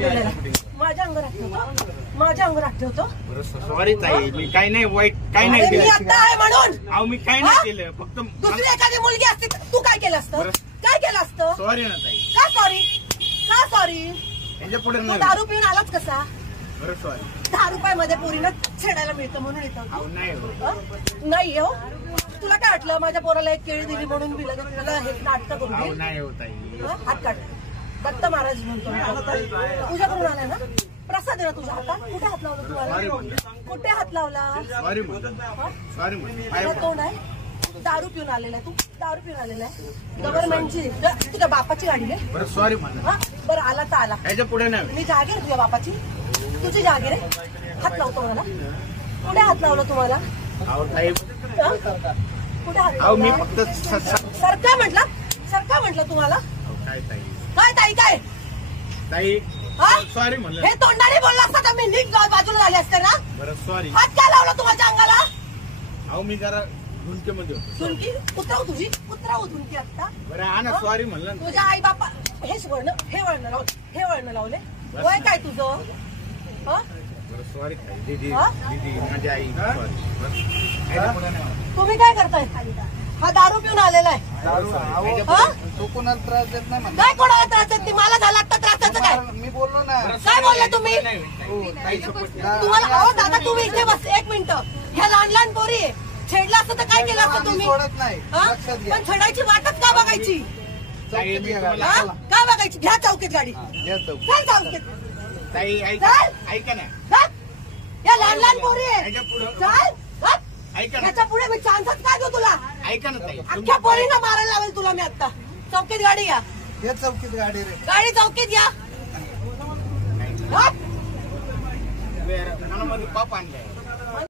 दिलेला माझ्या अंगावर ठेवतो, माझ्या अंगावर ठेवतो. सॉरी ताई, मी काही नाही वाईट काही नाही मी आता आहे म्हणून. अहो मी काही नाही केलं, फक्त दुसरी एखादी मुलगी असती तू काय केलं असतं? काय केलं असतं? सॉरी ना ताई. का सॉरी? का सॉरी? याच्या पुढे तू दारू पिऊन आलाच कसा? बरं सॉरी. 10 रुपयामध्ये पोरीनं छेडायला मिळतं म्हणून येतं. नाही हो. तुला काय वाटलं माझ्या पोराला एक केळी दिली म्हणून मी लगेच तुला हे नाटक करून नाही होत. हात काढ. दत्त महाराज म्हणतो तुझ्याकडून आलाय ना प्रसाद आहे ना तुझ्या हातात. कुठे हात लावला तुम्हाला? कुठे हात लावला? सॉरी तुला तोंड आहे. दारू पिऊन आलेला आहे तू. दारू पिऊन आलेला आहे. गव्हर्नमेंटची तुझ्या बापाची गाडी आहे. बरं सॉरी बरं आला तर आला. याच्या पुढे नाही. मी जागीर तुझ्या बापाची. तुझी जागीर आहे. हात लावतो मला. कुठे हात लावला तुम्हाला? कुठे हात लावला? मी फक्त सरका म्हटलं तुम्हाला. काय ताई काय ताई सॉरी म्हणलं. हे तोंडाने बोलला असता तर मी नीट बाजूला झाले असते ना. बरं सॉरी. हात काय लावला तुमच्या अंगाला? अहो मी जरा झुंकेमध्ये होतो. झुंकी उतराव तुझी. उतराव झुंकी आता. बरं हा ना सॉरी म्हणलं. तुझ्या आई बापा हेच वळण हे वळण लावले. वय काय तुझं? बरं सॉरी दीदी माझी आई. तुम्ही काय करताय? हा दारू पिऊन आलेला आहे. तो कोणाला त्रास देत नाही. काय कोणाला त्रास देत नाही? मला झाला आता त्रासाचं काय? मी बोललो ना. काय बोलले तुम्ही? तुम्हाला अहो दादा तुम्ही इथे बस 1 मिनिट. ह्या लहान पोरी छेडला असतं तर काय केलं असतं तुम्ही? सोडत नाही. पण छेडायची वाटच का बघायची? का बघायची? घ्या चौकीत गाडी. चल चौकीत. ऐका ना. या लहान पोरी आहे. चल ऐका ना. त्याच्या पुढे मी चान्सच काय देऊ तुला? ऐका ना ताई. अख्ख्या पोरींना मारायला लावेल तुला मी आता. चौकीत गाडी या. चौकीत गाडी रे. गाडी चौकीत या. मनामध्ये पाप आणलाय.